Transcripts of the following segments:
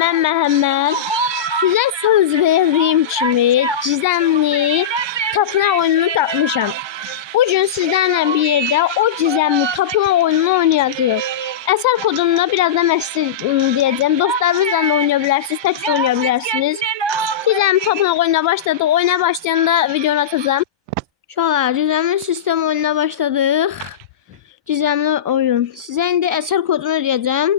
ben Məhəmməd. Size söz verdiğim kimi gizemli tapınak oyununu tapmışam. Bugün sizlerle bir yerde o gizemli tapınak oyununu oynayacağız. Eser kodunu birazdan diyeceğim. Dostlarınızla da oynayabilirsiniz, tek de oynayabilirsiniz. Gizemli tapınak oyununa başladık. Oyuna başlayanda videonu atacağım. Şu an gizemli sistem oyununa başladık. Gizemli oyun. Size indi eser kodunu diyeceğim.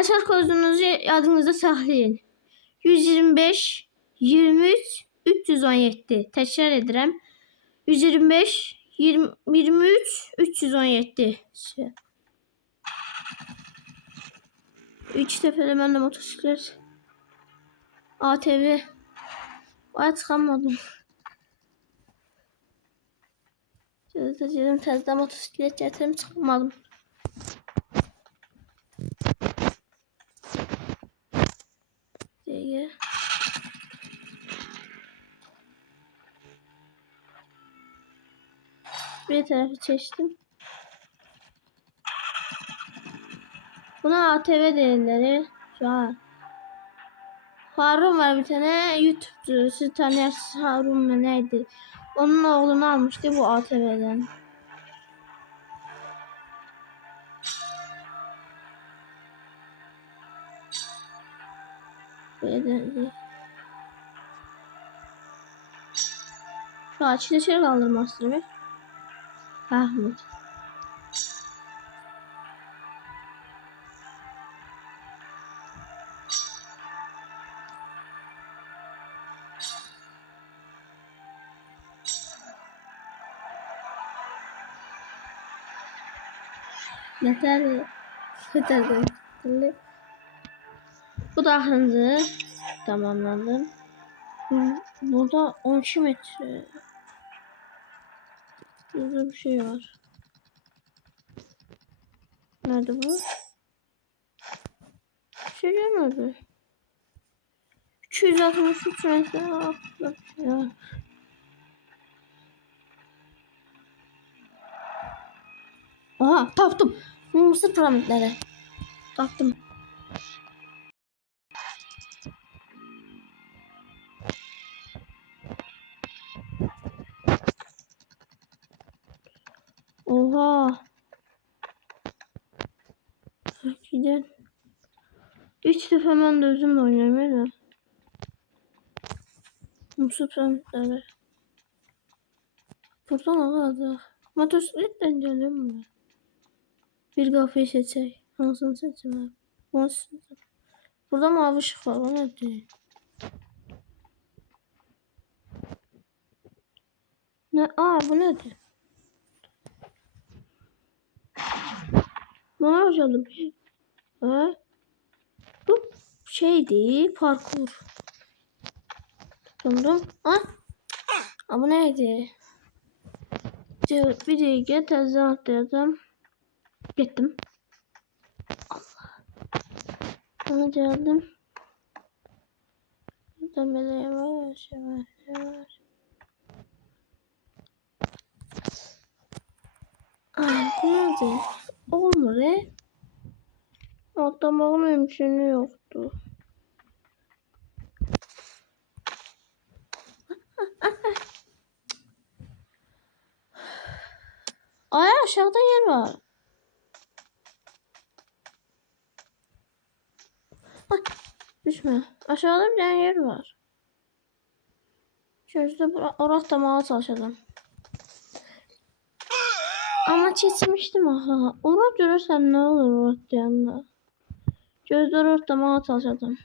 Eser kodunuzu yadınızda saklayın. 125 23 317. Tekrar edirəm. 125 23 317. 3 dəfə mən də motosiklet. ATV. Ay çıxamadım. Gedim təzədən motosiklet gətirim, çıxamadım. Bir tarafı seçtim. Buna ATV değerleri. Şu an. Harun var bir tane YouTube'cu. Siz tanıyarsınız Harun mu neydi? Onun oğlunu almıştı bu ATV'den. Şu açıda şey kaldırmazsın mı? Ahmet. Yeter. Yeter. Bu da hızlı. Tamamlandım. Burada 12 metre. Burada bir şey var. Nerede bu? Bir şey görmedi. 263 metre. Ya. Aha taptım. Mısır piramitleri. Taptım. Oha. Gidelim. 3 defa ben de özümle oynuyorum ya. Mısır piramitleri. Buradan alacağız. Motosikletten gelelim mi? Bir kafayı seçecek. Hansını seçeyim abi? Burada mavi ışık var. O ne diyor? Ne? Aa bu nedir? Ne yapalım? Ha? Bu şeydi parkur. Tutundum. Ha? Aa bu neydi? Bir de get atlayacağım. Gittim. Allah. Ona geldim. Burada meleğe var. Yavaş. Ay bu nerede? Olmadı. Atlamağın mümkünü yoktu. Ay aşağıda yer var. Ay, düşme. Aşağıda bir tane yer var. Şöyle oraya atlamaya çalışacağım. Ama geçmiştim aha. Oraya görürsen ne olur oraya yanında. Gözleri ortamaya çalışacağım.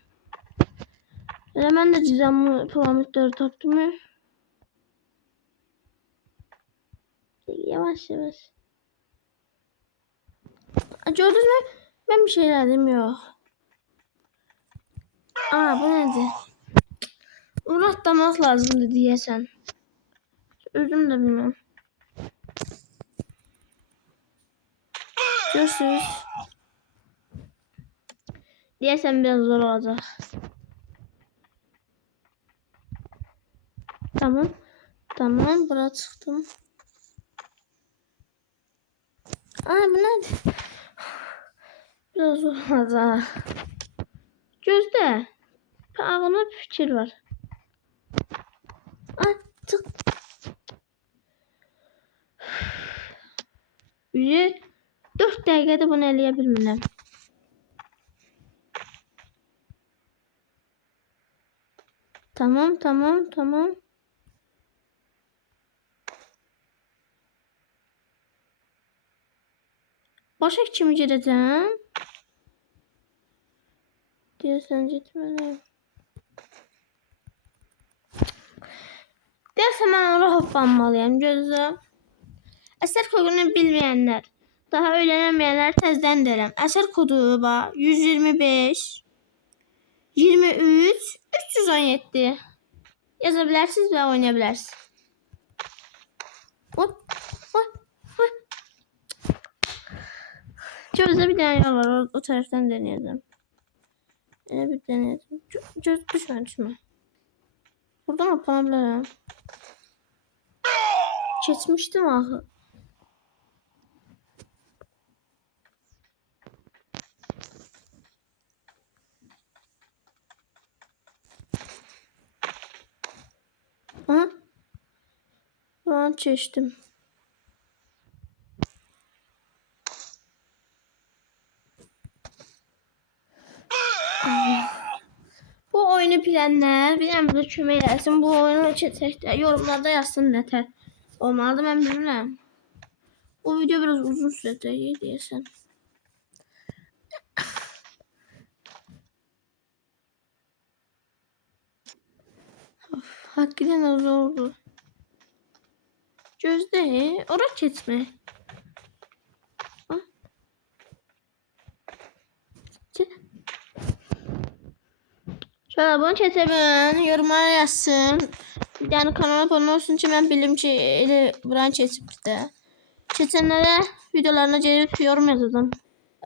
Ben de cizamlı piramitleri taptım ya. Yavaş. Gördünüz mü? Ben bir şey dedim yok. Aa bu nedir? Onu atlamak lazımdı diyesen. Özüm de bilmem. Görüşürüz. Diyesen biraz zor olacak. Tamam buraya çıktım. Aa bu nedir? Biraz zor olacak. de ağlıma bir fikir var. Artık Yüzü 4 dəqiqədə bunu eləyə bilmirəm. Tamam. Başa kimi gedəcəm? Deyəsən getməliyəm. Deyəsən mən ora hoppanmalıyam. Gözlə. Əsər kodunu bilməyənlər, daha öyrənəməyənlər təzədən deyirəm. Əsər kodu bax 125 23 317 yaza bilərsiniz və oynaya bilərsiniz. Gözlə bir dənə yol var, o tərəfdən denəyəcəm. Elə bir denəyəcəm. Göz düşmə. Buradan hoplana bilərəm. Keçmişdim axı. Aha. Buradan keçdim. Bu oyunu bilenler bilen bize kömək eləsin. Bu oyunu çəkdə yorumlarda yazsın nətər olmalıdır, mən bilmirəm. Bu video biraz uzun sürəcək deyəsən. Hakikaten uzun oldu. Gözdə, ora keçmə. Şöyle bunu keçebilin, yorumlara yazsın. Yani kanala abone olsun ki ben bilim ki elə buranı keçib də. Keçənlərə videolarına gelip yorum yazdım.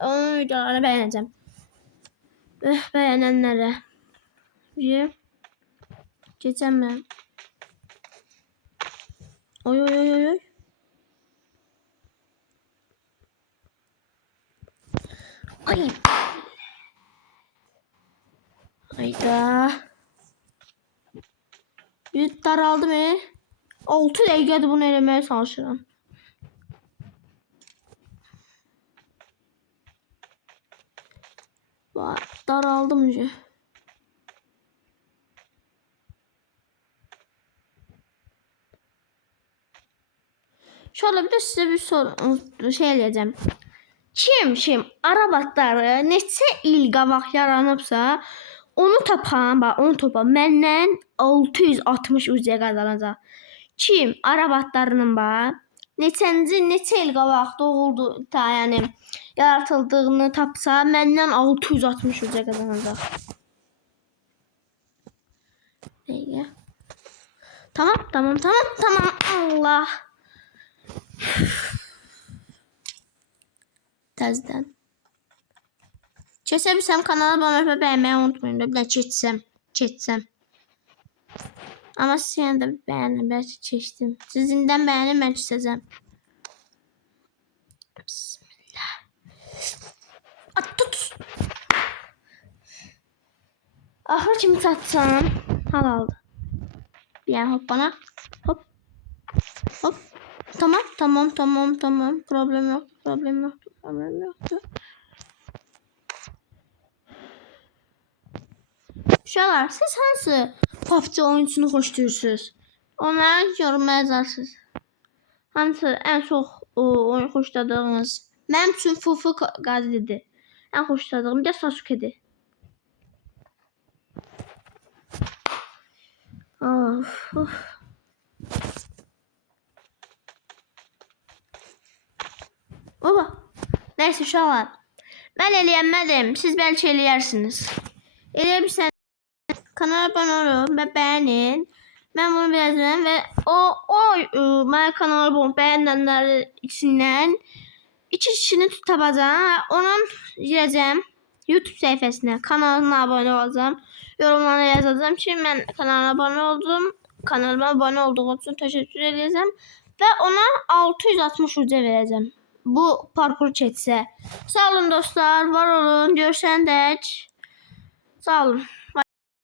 Onun videolarını beğeneceğim. Beğenenlere. Geçen ben. Oy. Ay. Hayda. Bir daraldı mı? 6 dəqiqədir bunu eləməyə çalışıram. Daraldım önce. Şöyle bir de size bir soru şey eləyəcəm. Kim arabatları neçə il qabaq yaranıbsa onu tapan, bax onu topa məndən 660 uziyə qazanacaq. Kim arabatlarının bax neçə il qabaq doğuldu ta yəni yaratıldığını tapsa məndən 660 uziyə qazanacaq. Neyse. Tamam. Allah. Təzədən. Keçəbilsəm kanala abunə olmayı və bəyənməyi unutmayın. Bir keçsəm. Amma siz yenə də bəyənin, bəlkə keçdim. Sizindən bəyənin, mən keçəcəm. Bismillah. Tut. Axır kimi çatsam, hal aldı. Bir yəni hop bana. Hop. Tamam. Problem yoktu. Uşaqlar, siz hansı PUBG oyuncusunu xoşlayırsınız? Onlara yorumlara yazarsınız. Hansı ən çox oyun xoşladığınız? Mənim üçün Fufu Qazidir. Ən xoşladığım da Sasuke'dir. Of. Baba. Neyse uşaqlar. Mən eləyənmədim. Siz bəlkə eləyərsiniz. Eləyəbilsəniz kanala abunə olun və bəyənin. Mən bunu biləcəm və mənim kanala abunə bəyənənlərin içindən 2 kişini tapacağım. Onun girəcəm YouTube səhifəsinə. Kanalına abunə olacağım. Yorumlara yazacağım ki mən kanala abunə oldum. Kanalıma abunə olduğu üçün təşəkkür edəcəm. Və ona 660 uca verəcəm. Bu parkur keçsə. Sağ olun dostlar. Var olun. Görüşəndək. Sağ olun.